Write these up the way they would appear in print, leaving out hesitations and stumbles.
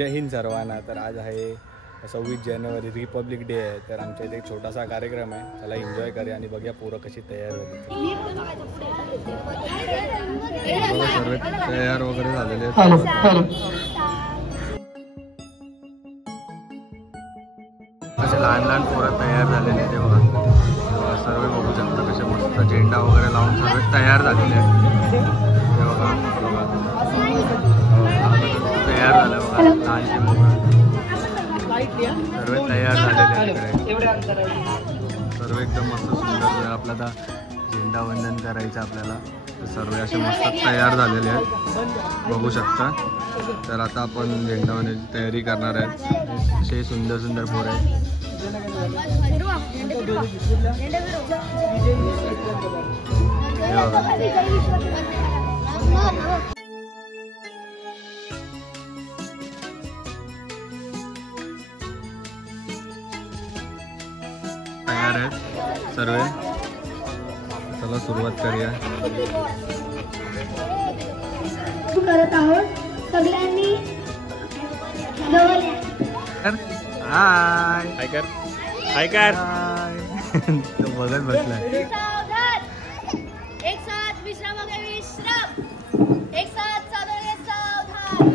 जय हिंद सर्वांना. तर आज आहे 26 जानेवारी, रिपब्लिक डे आहे. तर आमच्या इथे एक छोटासा कार्यक्रम आहे. चला एन्जॉय करूया आणि बघूया पोरं कशी तयार झाली. सर्व तयार वगैरे झालेले आहेत. असे लहान लहान पोरं तयार झालेले आहेत. बघा सर्व बघू शकता कसे मस्त झेंडा वगैरे लावून सर्व तयार झालेले आहेत. बघा तयार झालं बघा लहानशे मुलं सर्व तयार झालेले आहेत. सर्व एकदम मस्त सुंदर. आपला आता झेंडा वंदन करायचं आपल्याला. तर सर्व असे मस्त तयार झालेले आहेत बघू शकता. तर आता आपण झेंडा वंदनाची तयारी करणार आहेत. असे सुंदर सुंदर पोरं आहेत. तयार आहेत सर्व. चला सुरुवात करूया. करत आहोत सगळ्यांनी. हाय हाय कर हाय कर. तो बघत बसलाय. एक साथ विश्राम वगैरे विश्राम. एक साथ सावधान सावधान.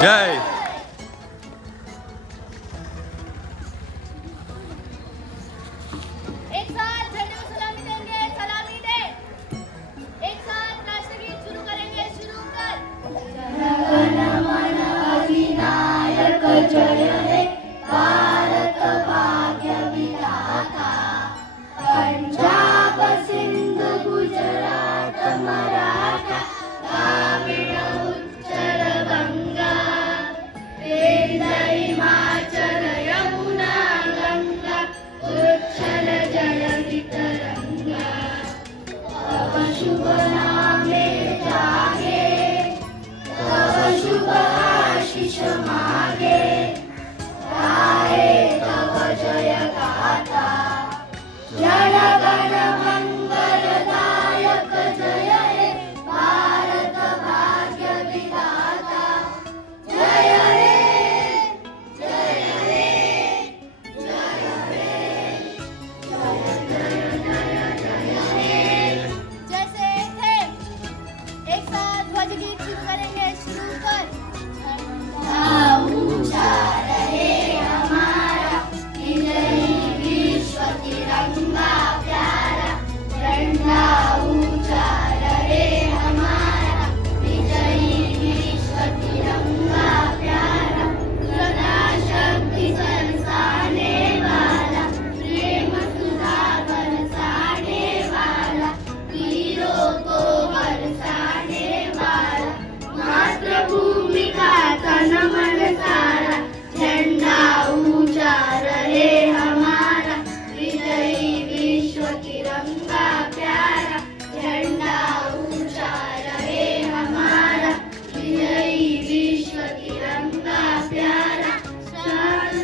जय. एक साथ झंडे को सलामी देंगे. सलामी दे. एक साथ राष्ट्रगीत शुरू करेंगे. शुरू कर. जन गण मन अधिनायक जय हे भारत भाग्य विधाता. पंजाब सिंध गुजरात मराठा द्राविड उत्तर गंगा. वेद हिमाचल यमुना गंगा उच्छल जलधि तरंगा. तव शुभ नामे जागे. तव शुभ आशीष मागे. गाये तव जय गाथा. जन गण मंगलदायक जय हे भारत भाग्य विधाता. जय हे जय हे जय हे जय जय हे. जैसे थे एक साथ ध्वज गीत शुरू करेंगे. शुरू कर. झंडा ऊंचा रहे हमारा. विजयी विश्व तिरंगा प्यारा. झंडा ऊंचा रहे हमारा. विजयी विश्व तिरंगा प्यारा. सदा शक्ति बरसाने वाला. प्रेम सुधा बरसाने वाला. वीरों को बरसाने वाला. मातृभूमि का तन मन सारा. झंडा ऊंचा रहे हमारा. विजयी विश्व तिरंगा प्यारा. झंडा ऊंचा रहे हमारा. विजयी विश्व तिरंगा प्यारा. शान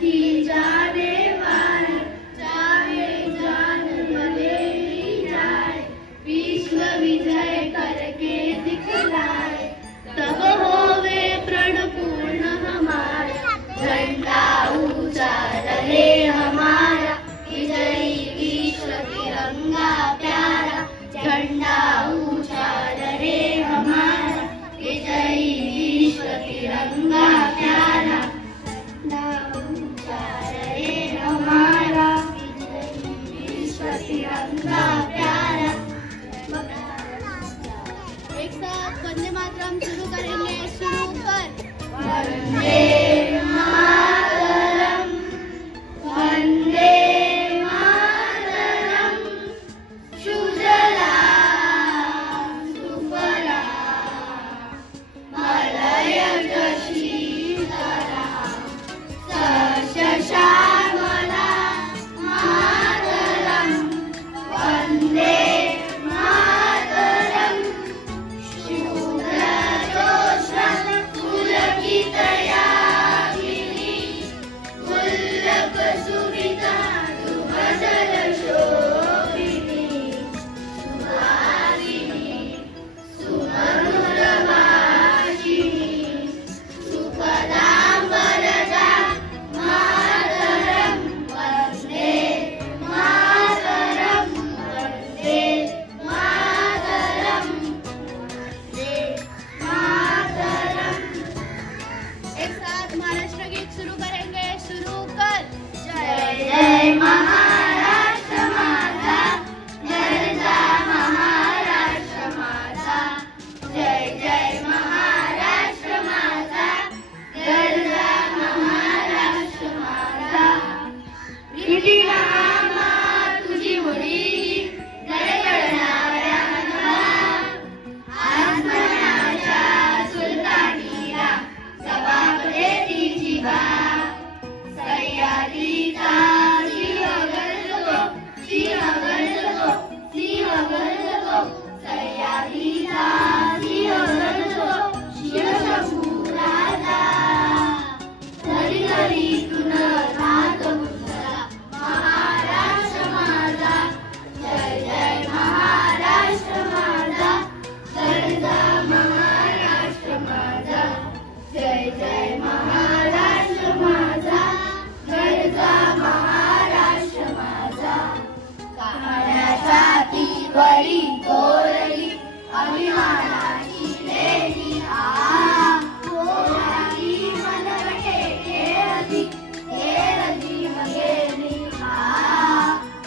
की जाने वाले. चाहे जान भले ही जाए. विश्व विजय करके दिखलाए. तब होवे प्रण पूर्ण हमारा. झंडा ऊंचा रहे हमारा. विजयी विश्व तिरंगा प्यारा. झंडा ऊंचा रहे हमारा. विजयी विश्व तिरंगा प्यारा. झंडा ऊंचा रहे हमारा. विजयी विश्व तिरंगा प्यारा. एक साथ वंदे मातरम शुरू करेंगे. शुरू कर. वंदे मातरम. वंदे मातरम. सुजला सुफला मलयज शीतला. सश्यामला मातरम. वंदे मातरम. तुझी नामा तुझी मुडी गडगडणाऱ्या आसमानाच्या सुलतानीला सभापती तिची बा सह्याद्रीचा सिंह गरजतो सिंह गरजतो सिंह गरजतो सह्याद्रीचा सिंह गरजतो शिवशंभूराजा घरी घरी तुन राहतो गुंजला महाराष्ट्र माझा जय जय महाराष्ट्र माझा गरजा महाराष्ट्र माझा जय जय महाराष्ट्र माझा गरजा महाराष्ट्र माझा काळ्याच्या तीवरी गोरली अभिमानाची लेणी गोराली मनगटे खेळती खेळती मगेली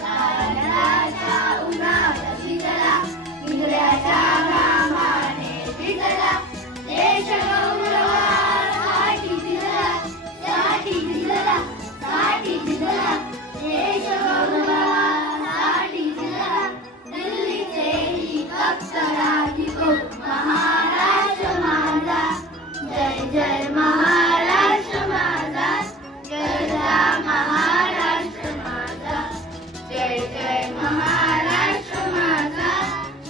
तारणाच्या उन्हात शिजला इंद्राच्या घामाने भिजला देश गौरवासाठी भिजला साठी भिजला साठी भिजला देश गौरवासाठी भिजला दिल्लीचेही कप्तराधिको महाराष्ट्र माझा जय जय महाराष्ट्र माझा गरजा महाराष्ट्र माझा जय जय महाराष्ट्र माझा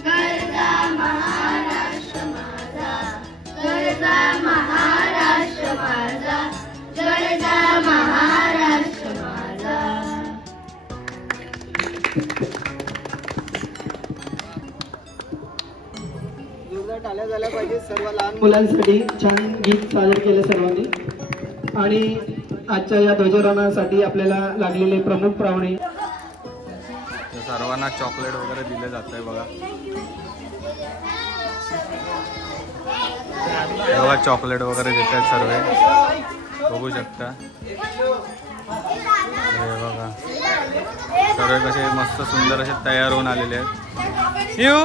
गरजा महाराष्ट्र माझा गरजा महाराष्ट्र माझा गरजा महाराष्ट्र माझा. जोरदार टाळ्या झाल्या पाहिजे सर्व लहान मुलांसाठी. छान गीत सादर केलं सर्वांनी. आणि आजच्या या ध्वजारोहणासाठी आपल्याला लागलेले प्रमुख पाहुणे सर्वांना चॉकलेट वगैरे दिले जात आहे बघा. बघा चॉकलेट वगैरे देत आहेत सर्व, बघू शकता. अरे बघा सर्व कसे मस्त सुंदर असे तयार होऊन आलेले आहेत. येऊ